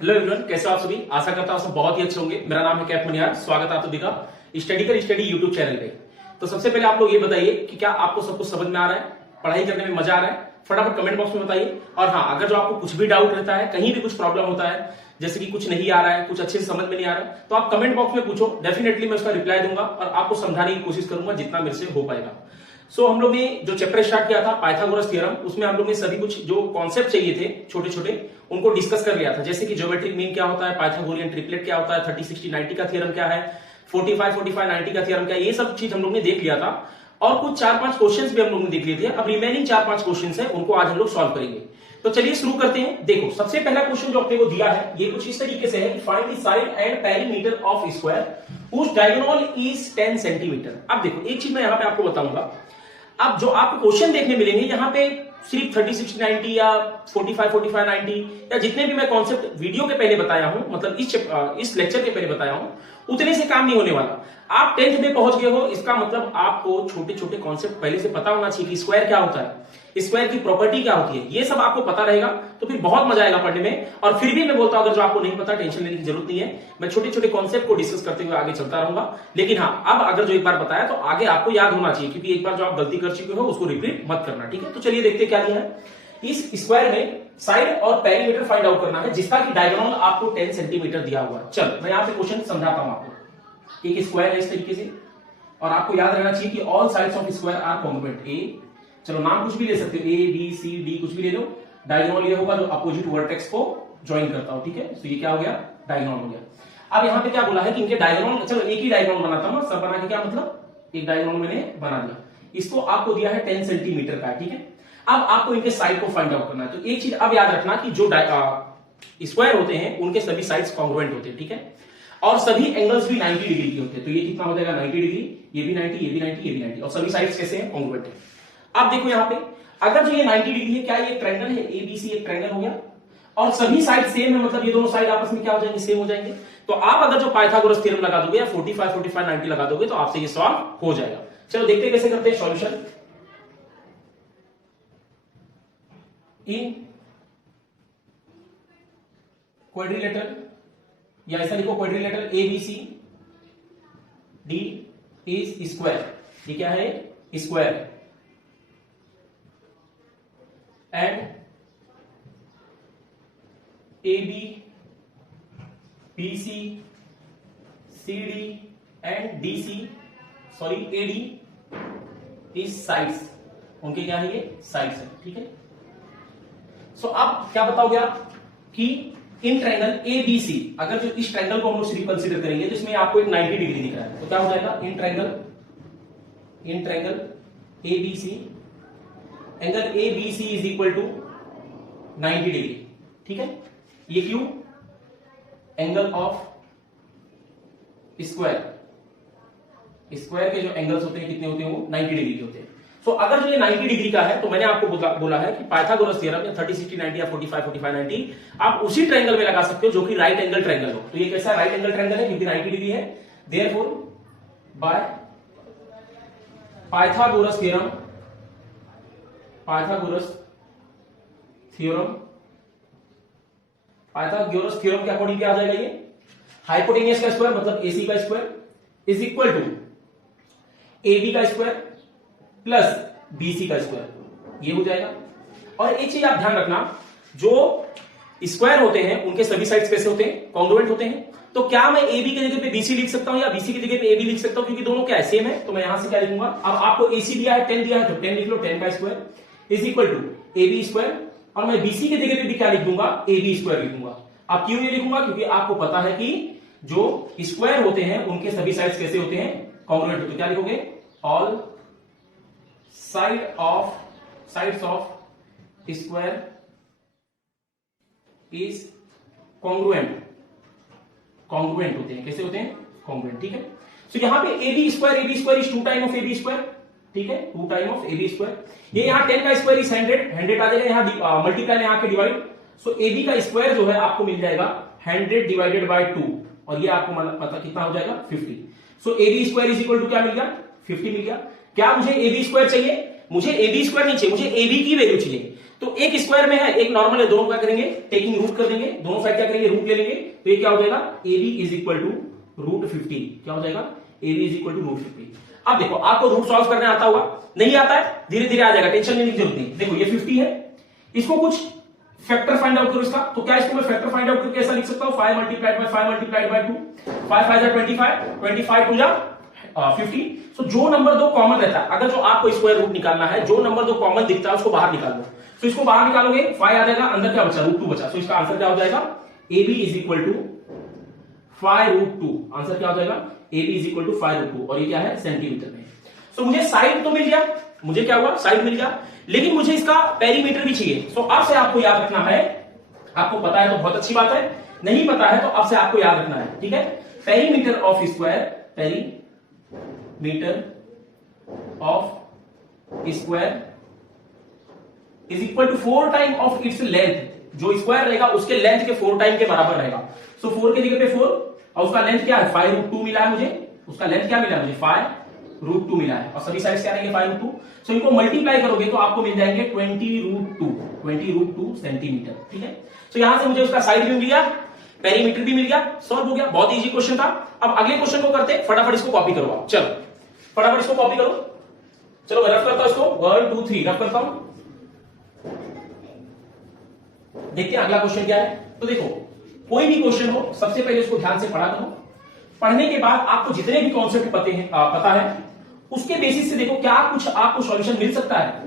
Hello everyone, कैसे हो आप सभी। आशा करता हूं सब बहुत ही अच्छे होंगे। मेरा नाम है कैफ मनियार। स्वागत है आप सभी का स्टडी कर स्टडी यूट्यूब चैनल पे। तो सबसे पहले आप लोग ये बताइए कि क्या आपको सब कुछ समझ में आ रहा है, पढ़ाई करने में मजा आ रहा है। फटाफट कमेंट बॉक्स में बताइए। और हाँ, अगर जो आपको कुछ भी डाउट रहता है, कहीं भी कुछ प्रॉब्लम होता है, जैसे कि कुछ नहीं आ रहा है, कुछ अच्छे से समझ में नहीं आ रहा है, तो आप कमेंट बॉक्स में पूछो। डेफिनेटली मैं उसका रिप्लाई दूंगा और आपको समझाने की कोशिश करूंगा जितना मेरे से हो पाएगा। हम लोग ने जो चैप्टर स्टार्ट किया था पाइथागोरस थ्योरम, उसमें हम लोग ने सभी कुछ जो कॉन्सेप्ट चाहिए थे छोटे छोटे, उनको डिस्कस कर लिया था। जैसे कि ज्योमेट्रिक मीन क्या होता है, पाइथागोरियन ट्रिपलेट क्या होता है, 30 60 90 का थ्योरम क्या है, 45 45 90 का थ्योरम क्या है, ये सब चीज हम लोग ने देख लिया था। और कुछ 4-5 क्वेश्चंस भी हम लोग ने देख लिए थे। अब रिमेनिंग 4-5 क्वेश्चंस है, उनको आज हम लोग सॉल्व करेंगे। तो चलिए शुरू करते हैं। देखो, सबसे पहला क्वेश्चन जो अपने को दिया है ये कुछ इस तरीके से है कि find the side and perimeter of square whose diagonal is 10 centimetre. अब देखो, एक चीज मैं यहां पे आपको बताऊंगा। अब जो आपको क्वेश्चन देखने मिलेंगे यहाँ पे सिर्फ 30 60 90 या 45 45 90 या जितने भी मैं कॉन्सेप्ट वीडियो के पहले बताया हूं, मतलब इस लेक्चर के पहले बताया हूं, उतने से काम नहीं होने वाला। आप 10th में पहुंच गए हो, इसका मतलब आपको छोटे छोटे कॉन्सेप्ट पहले से पता होना चाहिए कि स्क्वायर क्या होता है, स्क्वायर की प्रॉपर्टी क्या होती है, ये सब आपको पता रहेगा तो फिर बहुत मजा आएगा पढ़ने में। और फिर भी मैं बोलता हूं, अगर जो आपको नहीं पता, टेंशन लेने की जरूरत नहीं है। मैं छोटे छोटे कॉन्सेप्ट को डिस्कस करते हुए आगे चलता रहूंगा। लेकिन हाँ, अब अगर जो एक बार बताया तो आगे आपको याद होना चाहिए, क्योंकि एक बार जो आप गलती कर चुके हो उसको रिपीट मत करना, ठीक है। तो चलिए देखते क्या दिया है। इस स्क्वायर में साइड और पेरीमीटर फाइंड आउट करना है, जिसका की डायगोनल आपको 10 सेंटीमीटर दिया हुआ है। चल मैं यहां पे क्वेश्चन समझाता हूं आपको। एक स्क्वायर है इस तरीके से, और आपको याद रहना चाहिए कि all sides of square are congruent. ए, चलो नाम कुछ भी ले सकते हो, ए बी सी डी कुछ भी ले लो। डायगोनल ये होगा जो अपोजिट वर्टेक्स को ज्वाइन करता हो, ठीक है। तो ये क्या हो गया, डायगोनल हो गया। अब यहाँ पे क्या बोला है कि इनके डायगोनल, चलो एक ही डायगोनल बनाता हूं, सब बना के क्या मतलब, एक डायगोनल मैंने बना दिया। इसको आपको दिया है 10 सेंटीमीटर का, ठीक है। अब आपको इनके साइड को फाइंड आउट करना है। तो एक चीज अब याद रखना कि जो स्क्वायर होते हैं उनके सभी साइड्स कॉन्ग्रुएंट होते हैं, ठीक है। और सभी एंगल्स भी 90 डिग्री के होते हैं। तो ये कितना हो जाएगा, 90 डिग्री, ये भी 90, ये भी 90, ये भी 90, और सभी साइड्स कैसे हैं, कॉन्ग्रुएंट है। अब देखो यहाँ पे, अगर जो ये 90 डिग्री है, क्या ये ट्रायंगल है, एबीसी एक ट्रायंगल हो गया, और सभी साइड सेम है, मतलब ये दोनों साइड आपस में क्या हो जाएंगे, सेम हो जाएंगे। तो आप अगर जो पाइथागोरस थ्योरम लगा दोगे या 45 45 90 लगा दोगे तो आपसे ये सॉल्व हो जाएगा। चलो देखते हैं कैसे करते हैं सॉल्यूशन। इन क्वाड्रिलेटरल, या ऐसा लिखो quadrilateral ABC D is square. ये क्या है, square and AB, BC, CD and DC, sorry AD is sides. उनके क्या है, ये साइड्स है, ठीक है। सो अब क्या बताओगे आप कि इन ट्रायंगल ABC, अगर जो इस ट्रायंगल को हम लोग सिर्फ कंसीडर करेंगे तो इसमें आपको एक 90 डिग्री दिख रहा है, तो क्या हो जाएगा, in triangle ABC, angle ABC is equal to 90 degree, ठीक है। ये क्यों, एंगल ऑफ स्क्वायर के जो एंगल्स होते हैं कितने होते हैं, वो 90 डिग्री के होते हैं। सो अगर जो ये 90 डिग्री का है, तो मैंने आपको बोला है कि पाइथागोरस थ्योरम या 30 60 90 या 45 45 90 आप उसी ट्रायंगल में लगा सकते हो जो कि राइट एंगल ट्रायंगल हो। तो ये कैसा राइट एंगल ट्रायंगल है, क्योंकि 90 डिग्री है। देयरफॉर बाय पाइथागोरस थ्योरम के अकॉर्डिंग क्या आ जाएगा, ये हाइपोटेनियस का स्क्वायर मतलब AC का square is equal to AB का स्क्वायर प्लस BC का स्क्वायर, ये हो जाएगा। और एक चीज आप ध्यान रखना, जो स्क्वायर होते हैं उनके सभी साइड्स कैसे होते हैं, कॉन्ग्रुएंट होते हैं। तो क्या मैं AB की जगह पे BC लिख सकता हूं या BC की जगह पे AB लिख सकता हूं, क्योंकि दोनों क्या है, सेम है। तो मैं यहां से क्या लिखूंगा, अब आपको AC दिया है 10 दिया है, तो 10 लिख लो, 10 का square is equal to AB square, और मैं BC की जगह पे भी क्या लिख दूंगा, AB स्क्वायर लिख दूंगा। अब क्यों ये लिखूंगा, क्योंकि आपको पता है कि जो स्क्वायर होते हैं उनके सभी साइड्स कैसे होते हैं, कॉन्ग्रुएंट होते हैं। क्या लिखोगे, all sides of square is congruent होते हैं, कैसे होते हैं, कॉन्ग्रुएंट, ठीक है। सो यहां पे AB square is 2 time of AB square, ठीक है, 2 टाइम ऑफ AB स्क्वायर। ये यहां 10 का स्क्वायर इज 100 आ जाएगा, यहां मल्टीप्लाई यहां के डिवाइड। सो AB का स्क्वायर जो है आपको मिल जाएगा 100 डिवाइडेड बाय 2, और ये आपको पता कितना हो जाएगा, 50। So AB square is equal to क्या मिल गया, 50 मिल गया। क्या मुझे AB स्क्वायर चाहिए, मुझे AB स्क्वायर नहीं चाहिए, मुझे AB की वैल्यू चाहिए। तो एक स्क्वायर में है, एक नॉर्मल है, दोनों क्या करेंगे, टेकिंग रूट कर देंगे, दोनों साइड क्या करेंगे, रूट ले लेंगे, तो ये क्या हो जाएगा, AB इज इक्वल टू √50। क्या हो जाएगा, AB इज इक्वल टू √50। अब देखो आपको रूट सॉल्व करने आता होगा, नहीं आता है, धीरे धीरे आ जाएगा, टेंशन लेने की जरूरत नहीं। देखो ये 50 है, इसको कुछ फैक्टर फाइंड आउट करो इसका, तो क्या इसको मैं फैक्टर फाइंड आउट करके ऐसा लिख सकता हूं, 5 मल्टीप्लाइड बाय 5 मल्टीप्लाइड बाय 2, 5 5 जा 25, 25 2 जा 50। सो जो नंबर दो कॉमन रहता है, अगर जो आपको स्क्वायर रूट निकालना है, जो नंबर दो कॉमन दिखता है उसको बाहर निकाल लो। तो इसको बाहर निकालोगे 5 आ जाएगा, अंदर क्या बचा, √2 बचा। तो इसका आंसर क्या हो जाएगा, AB is equal to 5√2। Answer क्या हो जाएगा, AB इज इक्वल टू 5√2, और ये क्या है, सेंटीमीटर में। सो मुझे साइड तो मिल गया, मुझे क्या हुआ, साइड मिल गया, लेकिन मुझे इसका पेरीमीटर भी चाहिए। सो अब से आपको याद रखना है, आपको पता है तो बहुत अच्छी बात है, नहीं पता है तो अब से आपको याद रखना है, ठीक है। Perimeter of square, perimeter of square is equal to 4 time of its length. जो स्क्वायर रहेगा उसके लेंथ के 4 टाइम के बराबर रहेगा। सो 4 के जगह पे 4, और उसका लेंथ क्या है, 5√2 मिला है मुझे, उसका लेंथ क्या मिला है मुझे, 5√2 मिला है, और सभी साइड क्या रहेंगे 5√2। सो इनको मल्टीप्लाई करोगे तो आपको मिल जाएंगे 20√2 सेंटीमीटर, ठीक है। सो यहां से मुझे उसका साइड भी मिल गया, पेरीमीटर भी मिल गया, सॉल्व हो गया, बहुत इजी क्वेश्चन था। अब अगले क्वेश्चन को करते, फटाफट इसको कॉपी करो आप, चलो फटाफट इसको कॉपी करो, चलो मैं रफ करता हूं इसको, 1 2 3 रफ करता हूं। देखते हैं अगला क्वेश्चन क्या है। तो देखो कोई भी क्वेश्चन हो, सबसे पहले उसको ध्यान से पढ़ा करो, पढ़ने के बाद आपको जितने भी कॉन्सेप्ट पता है उसके बेसिस से देखो क्या कुछ आपको सॉल्यूशन मिल सकता है।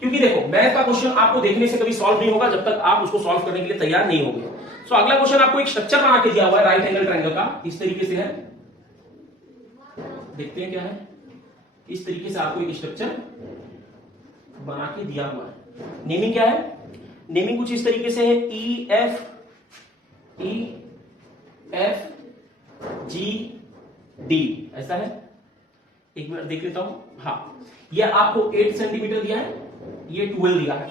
क्योंकि देखो मैथ का क्वेश्चन आपको देखने से कभी सॉल्व नहीं होगा जब तक आप उसको सॉल्व करने के लिए तैयार नहीं होंगे। सो अगला क्वेश्चन आपको एक स्ट्रक्चर बना के दिया हुआ है राइट एंगल ट्रायंगल का, इस तरीके से है, देखते हैं क्या है। इस तरीके से आपको एक स्ट्रक्चर बना के दिया हुआ है। नेमिंग क्या है, नेमिंग कुछ इस तरीके से है, EFG D, ऐसा है। एक मिनट देख लेता हूं, हाँ ये आपको 8 सेंटीमीटर दिया है, ये 12 दिया है।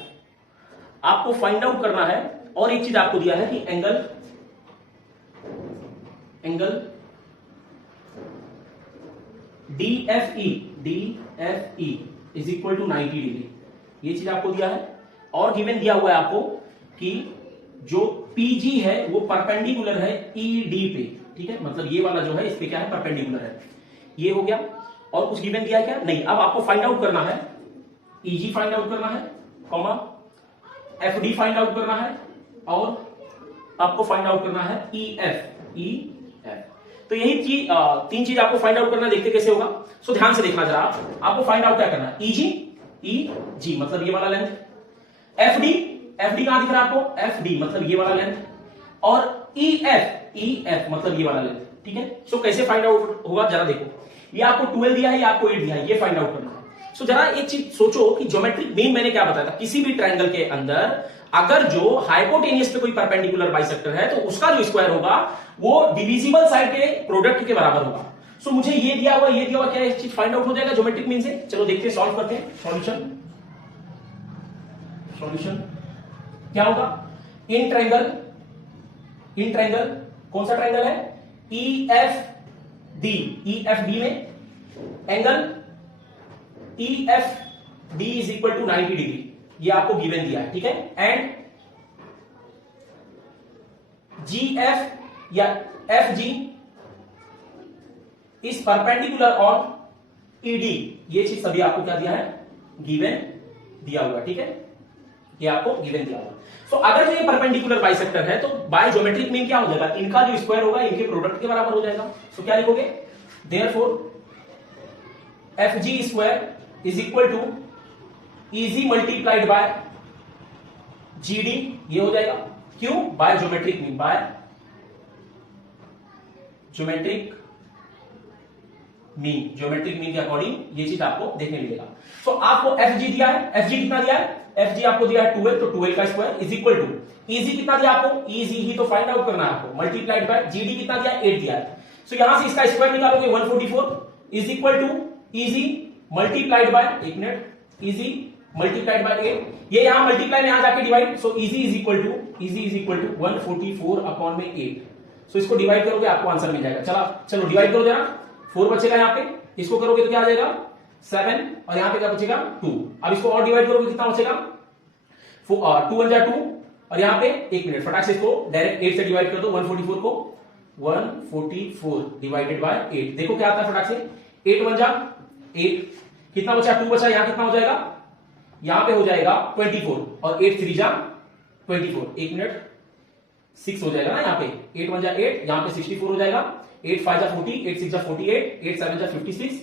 आपको फाइंड आउट करना है, और एक चीज आपको दिया है कि angle DFE is equal to 90 degree, ये चीज आपको दिया है। और गिवन दिया हुआ है आपको कि जो PG है वो परपेंडिकुलर है ED पे, ठीक है, मतलब ये वाला जो है इस पे क्या है, परपेंडिकुलर है, ये हो गया। और कुछ गिवन दिया क्या, नहीं। अब आपको फाइंड आउट करना है, EG फाइंड आउट करना है, कॉमा FD फाइंड आउट करना है, और आपको फाइंड आउट करना है EF। तो यही चीज, 3 चीज आपको फाइंड आउट करना, देखते कैसे होगा। सो ध्यान से देखना जरा, आपको फाइंड आउट क्या करना है, EG मतलब ये वाला लेंथ, FD कहां दिख रहा है आपको, FD मतलब ये वाला लेंथ, और EF मतलब ये वाला लेंथ, ठीक है। सो कैसे फाइंड आउट होगा जरा देखो, ये आपको 12 दिया है, ये आपको 8 दिया है, ये फाइंड आउट करना है। सो जरा एक चीज सोचो कि ज्योमेट्रिक मीन मैंने क्या बताया था, किसी भी ट्रायंगल के अंदर अगर जो हाइपोटेनियस पे कोई परपेंडिकुलर बाइसेक्टर है तो उसका जो स्क्वायर होगा वो डिविजिबल साइड के प्रोडक्ट के बराबर होगा। सो मुझे ये दिया हुआ, ये दिया हुआ, क्या एक चीज फाइंड आउट हो जाएगा ज्योमेट्रिक मीन से। चलो देखते हैं, सॉल्व करते हैं। सॉल्यूशन क्या होगा, इन ट्रायंगल कौन सा ट्रायंगल है, EFD में angle EFD is equal to 90 degree, ये आपको गिवन दिया है, ठीक है। एंड GF या FG is perpendicular on ED, ये चीज सभी आपको क्या दिया है, गिवन दिया हुआ, ठीक है, ये आपको गिवन दिया हुआ। सो अगर जो ये परपेंडिकुलर बाइसेक्टर है तो बाय ज्योमेट्रिक मीन क्या हो जाएगा, इनका जो स्क्वायर होगा इनके प्रोडक्ट के बराबर हो जाएगा। सो क्या लिखोगे, therefore FG square is equal to EG multiplied by GD, ये हो जाएगा, क्यों, by geometric mean, geometric mean के अकॉर्डिंग ये चीज आपको देखने मिलेगा। सो आपको FG दिया है, FG कितना दिया है, FG आपको दिया है 12, तो 12 का square is equal to EG कितना दिया आपको, EG ही तो फाइंड आउट करना है आपको, मल्टीप्लाइड बाय GD कितना दिया, 8 दिया है। सो यहां से इसका स्क्वायर निकालोगे 144 is equal to EG multiplied by, एक मिनट, EG मल्टीप्लाइड बाय 8, ये यहां मल्टीप्लाई में यहां जाके divide, so EG is equal to 144 upon में 8। सो इसको डिवाइड करोगे आपको आंसर मिल जाएगा। चलो डिवाइड करो जरा, 4 बचेगा यहां पे, इसको करोगे तो क्या आ जाएगा 7, और यहां पे क्या बचेगा 2। अब इसको और डिवाइड करोगे कितना बचेगा टू वन जा 2 और यहाँ पे 1 मिनट फटाक से इसको डायरेक्ट 8 से डिवाइड कर दो 144 को 144 डिवाइडेड बाय 8 देखो क्या आता है फटाक से 8 वन जा 8 कितना बचा 2 बचा यहां कितना हो जाएगा यहां पे हो जाएगा 24 और 8 3 जा 24 1 मिनट 6 हो जाएगा ना यहाँ पे 8 वन जा 8 यहाँ पे 64 हो जाएगा 8 5 जा 40 8 6 जा 48 8 7 जा 56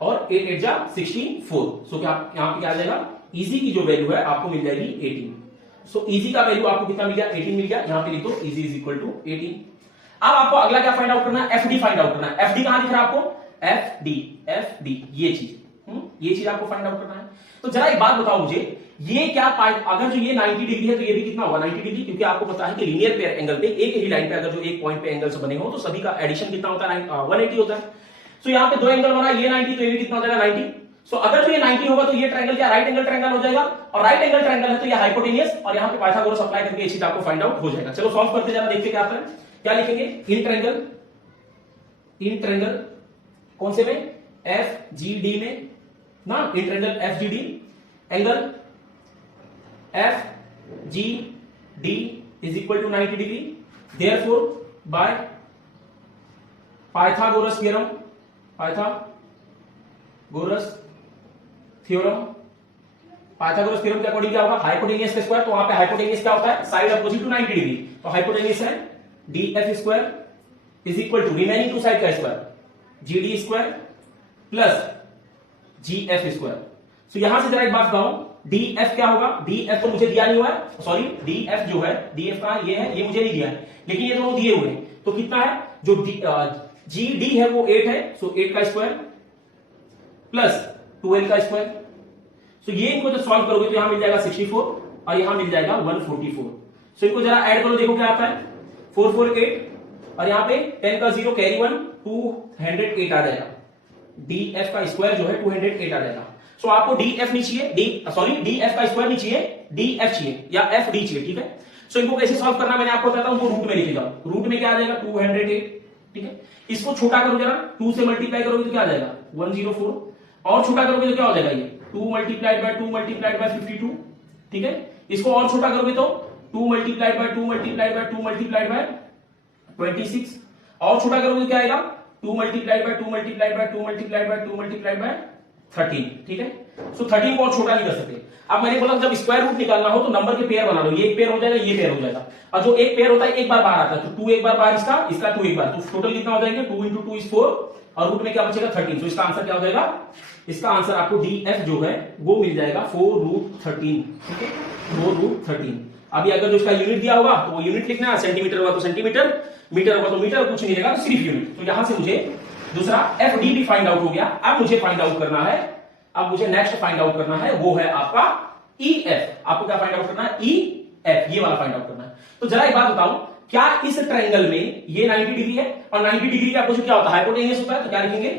और 8 8 जा 64 सो क्या यहाँ पे क्या आ जाएगा इजी की जो वैल्यू है आपको मिल जाएगी 18 सो इजी का वैल्यू आपको कितना मिल गया 18 मिल गया यहाँ पे लिख दो इजी इज इक्वल टू 18 अब आपको अगला क्या फाइंड आउट करना है एफडी फाइंड आउट करना है एफडी कहां दिख रहा है आपको एफडी ये चीज आपको फाइंड आउट करना है तो जरा एक बात बताओ मुझे ये क्या अगर जो ये 90 डिग्री है तो ये भी कितना होगा 90 डिग्री क्योंकि आपको पता है कि लीनियर पेयर एंगल पे एक ही लाइन पे अगर जो एक पॉइंट पे एंगल्स बने हो तो सभी का एडिशन कितना होता है 180 होता है सो यहाँ पे दो एंगल बना ये 90 तो ये भी कितना हो जाएगा 90 सो अगर जो ये 90 होगा तो ये ट्रायंगल क्या राइट एंगल ट्रायंगल हो जाएगा और राइट एंगल ट्रायंगल है तो ये हाइपोटेनियस और यहाँ पे पाइथागोरस अप्लाई करके ये चीज आपको फाइंड आउट हो जाएगा चलो सॉल्व करते जरा देखते क्या आता है क्या लिखेंगे इन ट्रायंगल कौन से में एफ जी डी में ना in triangle F G D angle F G D is equal to 90 degree therefore by Pythagoras theorem Pythagoras theorem के अकॉर्डिंग क्या होगा हाइपोटेनियस का स्क्वायर तो वहां पे हाइपोटेनियस क्या होता है साइड अपोजिट टू 90 डिग्री तो हाइपोटेनियस है D F square is equal to remaining two side का square G D square plus G F square so यहां से जरा एक बात बताऊं डी एफ क्या होगा डी एफ तो मुझे दिया नहीं हुआ है सॉरी डी एफ जो है डी एफ का ये है ये मुझे नहीं दिया है लेकिन ये दोनों दिए हुए हैं तो कितना है जो जी डी है वो 8 है सो 8 का स्क्वायर प्लस 12 का स्क्वायर सो ये इनको जब सॉल्व करोगे तो यहां मिल जाएगा 64 और यहां मिल जाएगा 144 सो इनको जरा ऐड करो देखो क्या आता है 448 और यहां पे 10 का 0 कैरी 1 208 आ जाएगा डी एफ का स्क्वायर जो है 208 आ जाएगा सो आपको डी एफ नहीं चाहिए डी एफ का स्क्वायर नहीं चाहिए डी एफ चाहिए या एफ डी चाहिए ठीक है सो इनको कैसे सॉल्व करना मैंने आपको बताता हूं उनको रूट में लेके जाओ रूट में क्या आ जाएगा 208 ठीक है इसको छोटा करो जरा 2 से मल्टीप्लाई करोगे तो क्या आ जाएगा 104 और छोटा करोगे तो क्या हो जाएगा ये 2 मल्टीप्लाइड बाय 2 मल्टीप्लाइड बाय 52 ठीक है इसको और छोटा करोगे तो 2 multiplied by 2 multiplied by 2 multiplied by 26 और छोटा करोगे तो क्या आएगा 2 multiplied by 2 multiplied by 2 multiplied by 2 multiplied by 13 ठीक है सो 13 को और छोटा नहीं कर सकते अब मैंने बोला जब स्क्वायर रूट निकालना हो तो नंबर के पेयर बना लो ये एक पेयर हो जाएगा ये पेयर हो जाएगा और जो एक पेयर होता है एक बार बाहर आता है तो 2 एक बार बाहर इसका 2 एक बार तो टोटल कितना हो जाएगा 2 इंटू 2 इज 4 और रूट में क्या बचेगा 13 तो इसका आंसर क्या हो जाएगा इसका आंसर आपको डी एफ जो है वो मिल जाएगा 4√13 ठीक है 4√13 अभी अगर जो इसका यूनिट दिया होगा तो वो यूनिट लिखना है सेंटीमीटर होगा तो सेंटीमीटर मीटर होगा तो मीटर कुछ नहीं रहेगा तो सिर्फ यूनिट तो यहां से मुझे दूसरा एफ डी भी फाइंड आउट हो गया अब मुझे फाइंड आउट करना है अब मुझे नेक्स्ट फाइंड आउट करना है वो है आपका ई एफ आपको क्या फाइंड आउट करना है ई एफ ये वाला फाइंड आउट करना है तो जरा एक बात बताऊं क्या इस ट्रायंगल में ये 90 डिग्री है और 90 डिग्री का अपोजिट क्या होता है हाइपोटेनियस होता है तो क्या लिखेंगे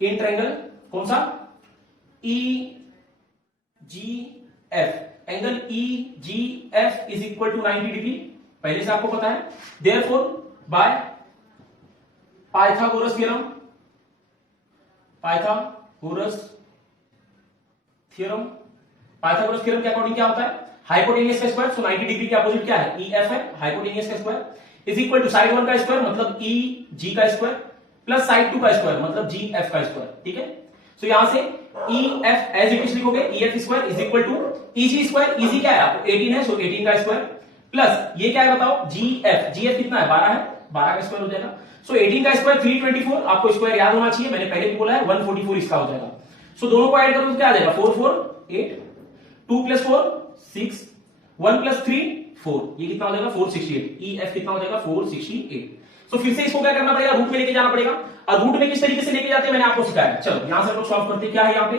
इन ट्रायंगल कौन सा E G F angle E G F is equal to 90 degree पहले से आपको पता है देयरफॉर बाय पाइथागोरस थ्योरम के अकॉर्डिंग क्या होता है हाइपोटेनियस का स्क्वायर सो 90 डिग्री के अपोजिट क्या है ई एफ है हाइपोटेनियस का square is equal to side 1 का स्क्वायर मतलब ई जी का स्क्वायर प्लस साइड 2 का स्क्वायर मतलब जी एफ का स्क्वायर ठीक है सो यहां से E F as it is लिखोगे E F square is equal to E G square E G क्या है आपको 18 है सो 18 का स्क्वायर प्लस ये क्या है बताओ जी एफ कितना है 12 है 12 का स्क्वायर हो जाएगा सो 18 का स्क्वायर 324 आपको स्क्वायर याद होना चाहिए मैंने पहले भी बोला है 144 इसका हो जाएगा सो दोनों को ऐड करो तो क्या आ जाएगा 4 4 8 2 प्लस 4 6 1 प्लस 3 4 ये कितना हो जाएगा 468 ई एफ कितना हो जाएगा 468 सो फिर से इसको क्या करना पड़ेगा रूट में लेके जाना पड़ेगा और रूट में किस तरीके से लेके जाते हैं मैंने आपको सिखाया चलो यहां से हम लोग सॉल्व करते हैं क्या है यहाँ पे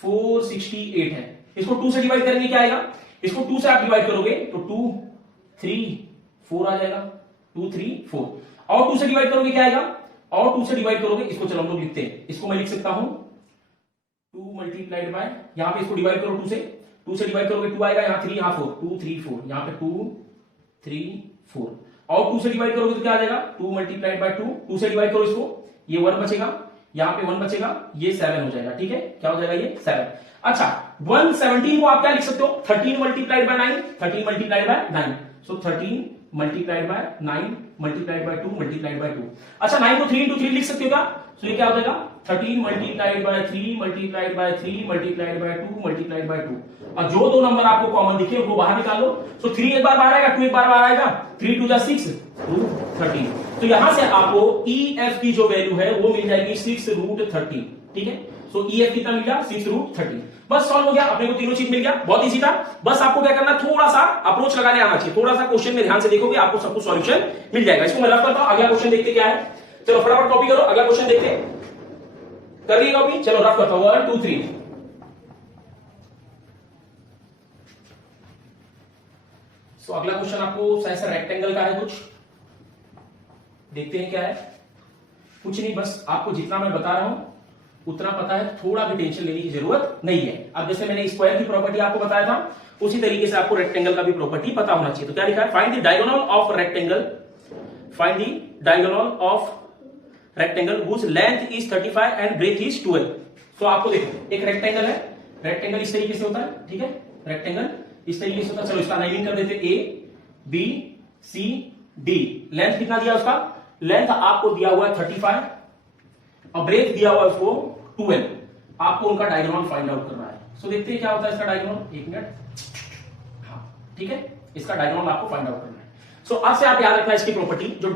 468 है इसको 2 से डिवाइड करेंगे क्या आएगा इसको 2 से आप डिवाइड करोगे तो 2 3 4 आ जाएगा 2 3 4 और 2 से डिवाइड करोगे क्या आएगा और 2 से डिवाइड करोगे इसको चलो हम लोग लिखते हैं इसको मैं लिख सकता हूं 2 मल्टीप्लाइड बाय यहां पे इसको डिवाइड करो 2 से डिवाइड करोगे 2 आएगा यहां 3 यहां 4 2 3 4 यहां पे 2 3 4 और 2 से डिवाइड करोगे तो क्या आ जाएगा 2 मल्टीप्लाइड बाय 2 से डिवाइड करो इसको ये 1 बचेगा यहां पे 1 बचेगा ये 7 हो जाएगा ठीक है क्या हो जाएगा ये 7 अच्छा 117 को आप क्या लिख सकते हो, 13 multiplied by 9, 13 multiplied by 9, so 13 multiplied by 9 multiplied by 2 multiplied by 2। अच्छा 9 को 3 into 3 लिख सकते हो क्या, सो ये क्या हो जाएगा 13 multiplied by 3 multiplied by 3 multiplied by 2 multiplied by 2। और जो दो नंबर आपको कॉमन दिखे वो बाहर निकालो, सो 3 एक बार बाहर आएगा, 2 एक बार बाहर आएगा, 3 2 जा 6 2 13। तो यहां से आपको EF की जो वैल्यू है वो मिल जाएगी 6√13, ठीक है। सो EF कितना मिल गया 6√13। बस सॉल्व हो गया, अपने को तीनों चीज मिल गया, बहुत इजी था। बस आपको क्या करना, थोड़ा सा अप्रोच लगाने आना चाहिए, थोड़ा सा क्वेश्चन में ध्यान से देखोगे आपको सब कुछ सॉल्यूशन मिल जाएगा। इसको मैं रफ करता हूं, अगला क्वेश्चन देखते क्या है। चलो फटाफट कॉपी करो, अगला क्वेश्चन देखते, कर ली कॉपी, चलो रफ करता हूं 1 2 3। सो अगला क्वेश्चन आपको शायद रेक्टेंगल का है, कुछ देखते हैं क्या है। कुछ नहीं, बस आपको जितना मैं बता रहा हूं उतना पता है, थोड़ा भी टेंशन लेने की जरूरत नहीं है। अब जैसे मैंने स्क्वायर की प्रॉपर्टी आपको बताया था, उसी तरीके से आपको रेक्टेंगल का भी प्रॉपर्टी पता होना चाहिए। तो क्या लिखा है, find the diagonal of rectangle, find the diagonal of rectangle whose length is 35 and breadth is 12। तो आपको देखो एक रेक्टेंगल है, रेक्टेंगल इस तरीके से होता है, ठीक है, रेक्टेंगल इस तरीके से होता है। चलो इसका नाइमिंग कर देते, A B C D। Length कितना दिया उसका, लेंथ आपको दिया हुआ है 35 और ब्रेथ दिया हुआ है उसको 12। आपको उनका डायगोनल फाइंड आउट करना है। सो देखते हैं क्या होता है इसका डायगोनल, एक मिनट, हाँ ठीक है, इसका डायगोनल आपको फाइंड आउट करना है। सो अब से आप याद रखना इसकी प्रॉपर्टी, जो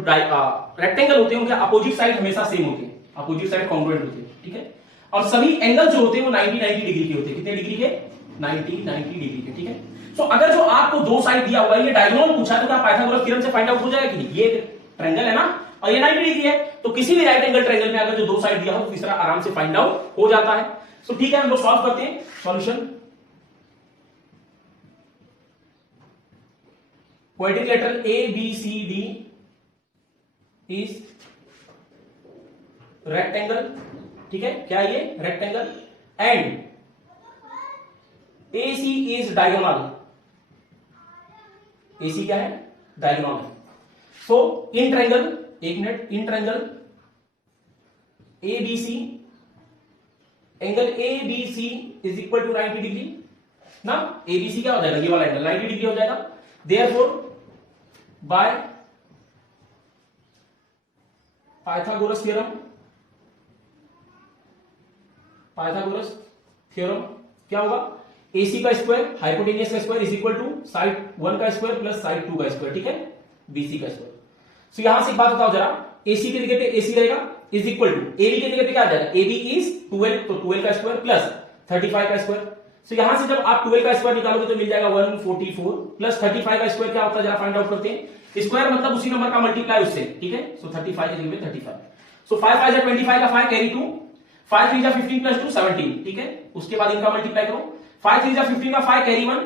रेक्टेंगल होते हैं उनके अपोजिट साइड हमेशा सेम होते हैं, अपोजिट साइड कॉन्ग्रुएंट होते हैं, ठीक है। और सभी एंगल जो होते हैं वो 90-90 डिग्री के होते हैं। कितने डिग्री के, 90-90 डिग्री के, ठीक है। सो अगर जो आपको दो साइड दिया हुआ है, ये डायगोनल पूछा तो क्या पाइथागोरस थ्योरम से फाइंड आउट हो जाएगा कि नहीं। ये ट्रायंगल है ना और ये 90 डिग्री है, तो किसी भी राइट एंगल ट्रायंगल में अगर जो दो साइड दिया हो तो तीसरा आराम से फाइंड आउट हो जाता है। सो ठीक है, हम लोग सॉल्व करते हैं। Solution, quadrilateral ABCD is rectangle, ठीक है, क्या ये rectangle, and AC is diagonal, AC क्या है, डायगोनल है। सो इन ट्रायंगल, एक minute, in triangle ABC, angle ABC is equal to 90 degree ना। ABC क्या हो जाएगा, ये वाला एंगल 90 डिग्री हो जाएगा। Therefore by Pythagoras theorem, Pythagoras theorem क्या होगा, AC का स्क्वायर हाइपोटेनियस का square is equal to side 1 का स्क्वायर प्लस साइड 2 का स्क्वायर, ठीक है, BC का स्क्वायर। सो यहां से एक बात बताओ जरा, AC की जगह पे AC रहेगा इज इक्वल टू AB की जगह पे क्या आ जाएगा, AB इज 12, तो 12 का स्क्वायर प्लस 35 का स्क्वायर। सो यहां से जब आप 12 का स्क्वायर निकालोगे तो मिल जाएगा 144 प्लस 35 का स्क्वायर क्या होता है जरा फाइंड आउट करते हैं। स्क्वायर मतलब उसी नंबर का मल्टीप्लाई उससे, ठीक है। सो 35 की जगह पे 35, सो 5 5 25 का 5 कैरी 2, 5 3 15 प्लस 2 17, ठीक है। उसके बाद इनका मल्टीप्लाई करो, 5 3 15 का 5 कैरी 1,